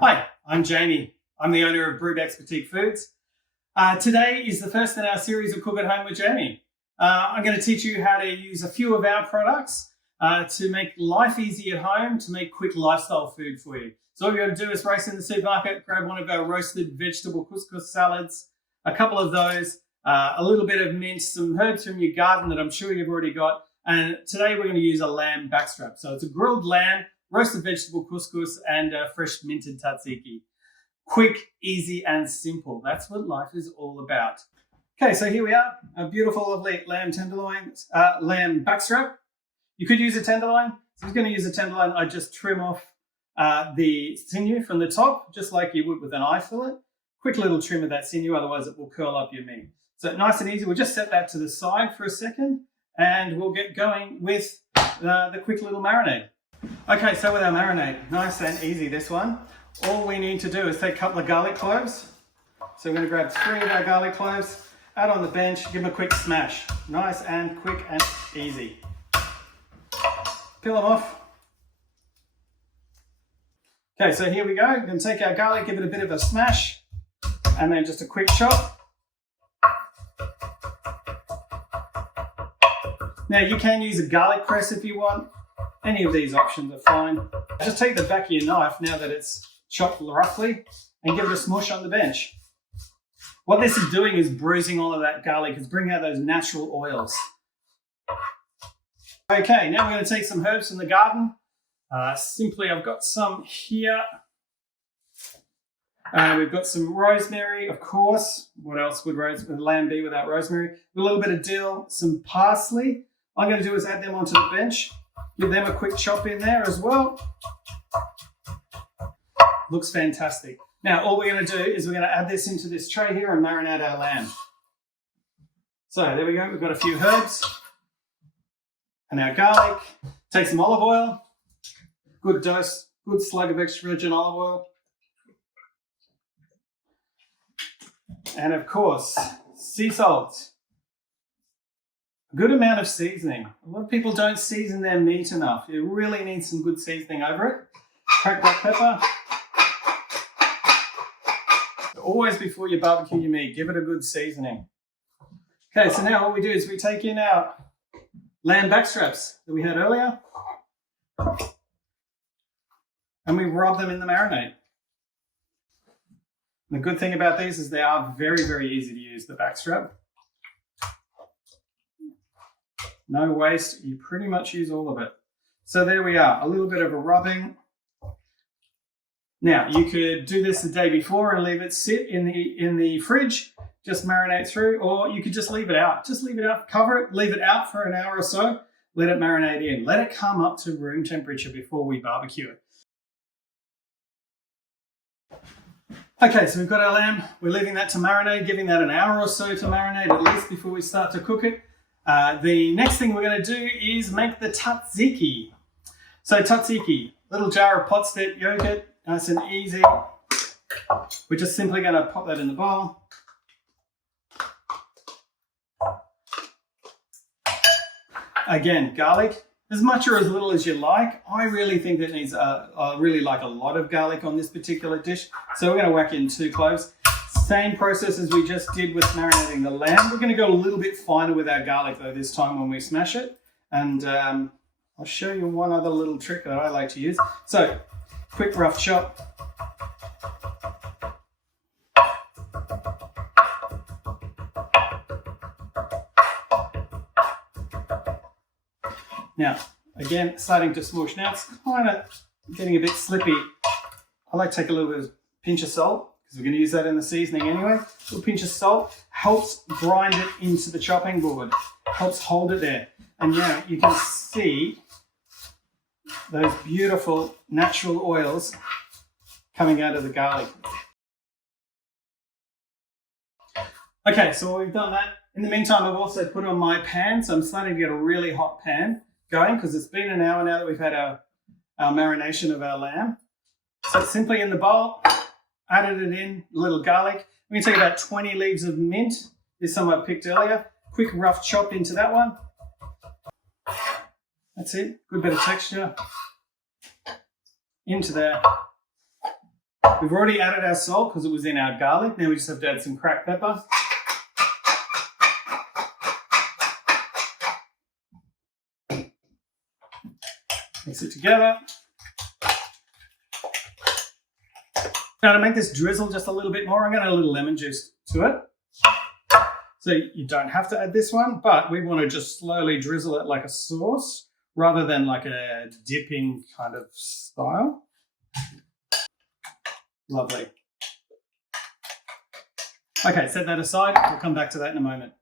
Hi, I'm Jamie. I'm the owner of Brubecks Boutique Foods. Today is the first in our series of Cook at Home with Jamie. I'm going to teach you how to use a few of our products to make life easy at home, to make quick lifestyle food for you. So all you got to do is race in the supermarket, grab one of our roasted vegetable couscous salads, a couple of those, a little bit of mint, some herbs from your garden that I'm sure you've already got. And today we're going to use a lamb backstrap. So it's a grilled lamb, roasted vegetable couscous, and fresh minted Tatsuki. Quick, easy, and simple. That's what life is all about. Okay, so here we are, a beautiful, lovely lamb tenderloin, lamb backstrap. You could use a tenderloin. So if you're going to use a tenderloin, I just trim off the sinew from the top, just like you would with an eye fillet. Quick little trim of that sinew, otherwise it will curl up your meat. So nice and easy. We'll just set that to the side for a second, and we'll get going with the quick little marinade. Okay, so with our marinade, nice and easy this one. All we need to do is take a couple of garlic cloves. So we're going to grab 3 of our garlic cloves, add on the bench, give them a quick smash. Nice and quick and easy. Peel them off. Okay, so here we go. We're going to take our garlic, give it a bit of a smash, and then just a quick chop. Now you can use a garlic press if you want. Any of these options are fine. Just take the back of your knife now that it's chopped roughly and give it a smush on the bench. What this is doing is bruising all of that garlic. It's bringing out those natural oils. Okay, now we're going to take some herbs from the garden. Simply, I've got some here. We've got some rosemary, of course. What else would lamb be without rosemary? A little bit of dill, some parsley. All I'm going to do is add them onto the bench. Give them a quick chop in there as well. Looks fantastic. Now, all we're going to do is we're going to add this into this tray here and marinate our lamb. So there we go. We've got a few herbs and our garlic. Take some olive oil. Good dose, good slug of extra virgin olive oil. And of course, sea salt. A good amount of seasoning. A lot of people don't season their meat enough. You really need some good seasoning over it. Cracked black pepper. Always before you barbecue your meat, give it a good seasoning. Okay, so now what we do is we take in our lamb backstraps that we had earlier and we rub them in the marinade. The good thing about these is they are very, very easy to use, the backstrap. No waste, you pretty much use all of it. So there we are, a little bit of a rubbing. Now, you could do this the day before and leave it sit in the fridge, just marinate through, or you could just leave it out. Just leave it out, cover it, leave it out for an hour or so, let it marinate in. Let it come up to room temperature before we barbecue it. Okay, so we've got our lamb. We're leaving that to marinate, giving that an hour or so to marinate at least before we start to cook it. The next thing we're going to do is make the Tatsuki. So Tatsuki, little jar of pot stick yogurt, nice and easy. We're just simply going to pop that in the bowl. Again, garlic, as much or as little as you like. I really think that needs, I really like a lot of garlic on this particular dish. So we're going to whack in 2 cloves. Same process as we just did with marinating the lamb. We're going to go a little bit finer with our garlic though this time when we smash it. And I'll show you one other little trick that I like to use. So, quick rough chop. Now, again, starting to smoosh. Now it's kind of getting a bit slippy. I like to take a little bit of pinch of salt, because we're going to use that in the seasoning anyway. A little pinch of salt helps grind it into the chopping board, helps hold it there. And yeah, you can see those beautiful natural oils coming out of the garlic. Okay, so while we've done that, in the meantime, I've also put on my pan. So I'm starting to get a really hot pan going because it's been an hour now that we've had our marination of our lamb. So simply in the bowl, added it in, a little garlic. I'm going to take about 20 leaves of mint. This is some I picked earlier. Quick rough chop into that one. That's it. Good bit of texture. Into there. We've already added our salt because it was in our garlic. Now we just have to add some cracked pepper. Mix it together. Now to make this drizzle just a little bit more, I'm going to add a little lemon juice to it. So you don't have to add this one, but we want to just slowly drizzle it like a sauce rather than like a dipping kind of style. Lovely. Okay, set that aside. We'll come back to that in a moment.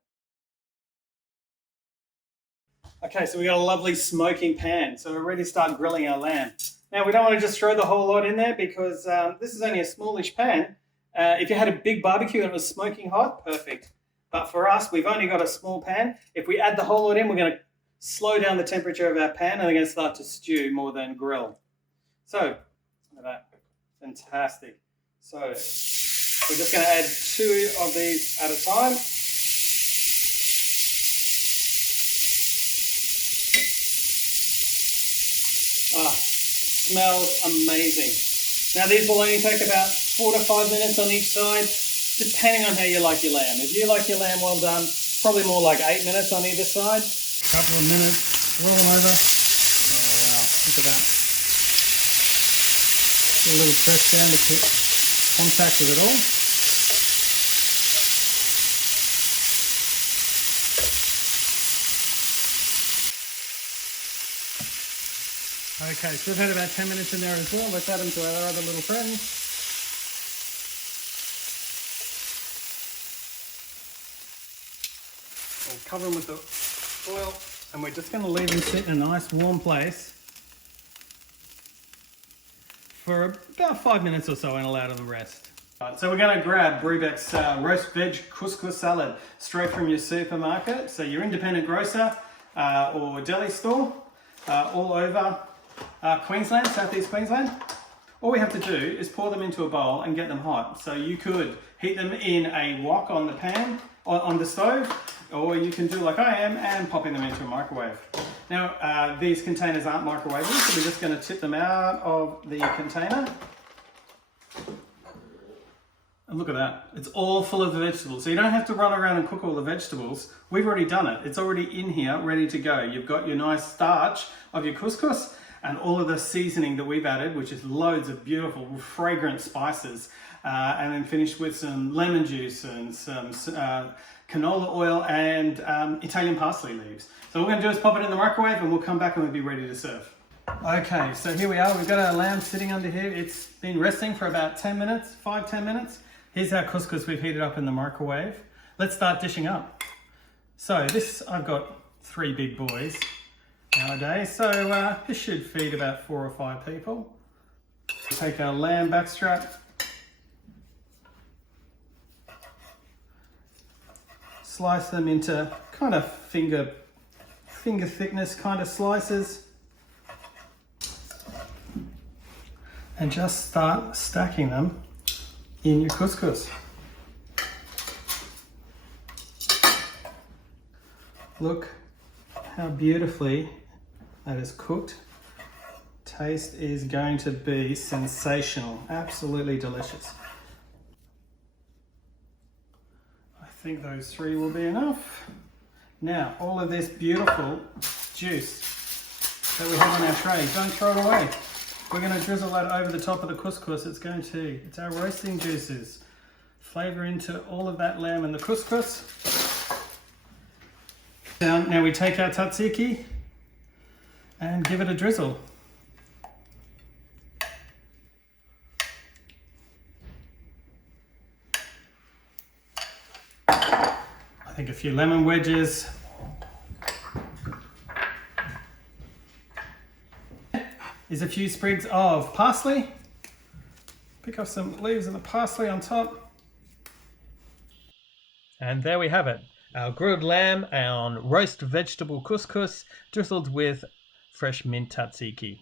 Okay, so we got a lovely smoking pan. So we're ready to start grilling our lamb. Now we don't want to just throw the whole lot in there because this is only a smallish pan. If you had a big barbecue and it was smoking hot, perfect. But for us, we've only got a small pan. If we add the whole lot in, we're going to slow down the temperature of our pan and we're going to start to stew more than grill. So, look at that. Fantastic. So, we're just going to add 2 of these at a time. Smells amazing. Now these will only take about 4 to 5 minutes on each side, depending on how you like your lamb. If you like your lamb well done, probably more like 8 minutes on either side. A couple of minutes, roll them over. Oh wow, look at that. A little press down to keep contact with it all. Okay, so we've had about 10 minutes in there as well. Let's add them to our other little friends. We'll cover them with the oil and we're just going to leave them sit in a nice warm place for about 5 minutes or so and allow them to rest. Right, so we're going to grab Brubecks roast veg couscous salad straight from your supermarket. So your independent grocer or deli store all over Queensland, southeast Queensland. All we have to do is pour them into a bowl and get them hot. So you could heat them in a wok on the pan, on the stove, or you can do like I am and popping them into a microwave. Now these containers aren't microwavable, so we're just going to tip them out of the container. And look at that, it's all full of the vegetables. So you don't have to run around and cook all the vegetables. We've already done it. It's already in here, ready to go. You've got your nice starch of your couscous and all of the seasoning that we've added, which is loads of beautiful, fragrant spices, and then finished with some lemon juice and some canola oil and Italian parsley leaves. So what we're gonna do is pop it in the microwave and we'll come back and we'll be ready to serve. Okay, so here we are. We've got our lamb sitting under here. It's been resting for about 10 minutes, 5-10 minutes. Here's our couscous we've heated up in the microwave. Let's start dishing up. So this, I've got 3 big boys nowadays, so this should feed about 4 or 5 people. Take our lamb backstrap, slice them into kind of finger thickness kind of slices, and just start stacking them in your couscous. Look how beautifully that is cooked. Taste is going to be sensational, absolutely delicious. I think those 3 will be enough. Now, all of this beautiful juice that we have on our tray, don't throw it away. We're going to drizzle that over the top of the couscous. It's our roasting juices. Flavor into all of that lamb and the couscous. Now we take our Tatsuki and give it a drizzle. I think a few lemon wedges. Is a few sprigs of parsley. Pick off some leaves of the parsley on top. And there we have it. Our grilled lamb and roast vegetable couscous drizzled with fresh mint tzatziki.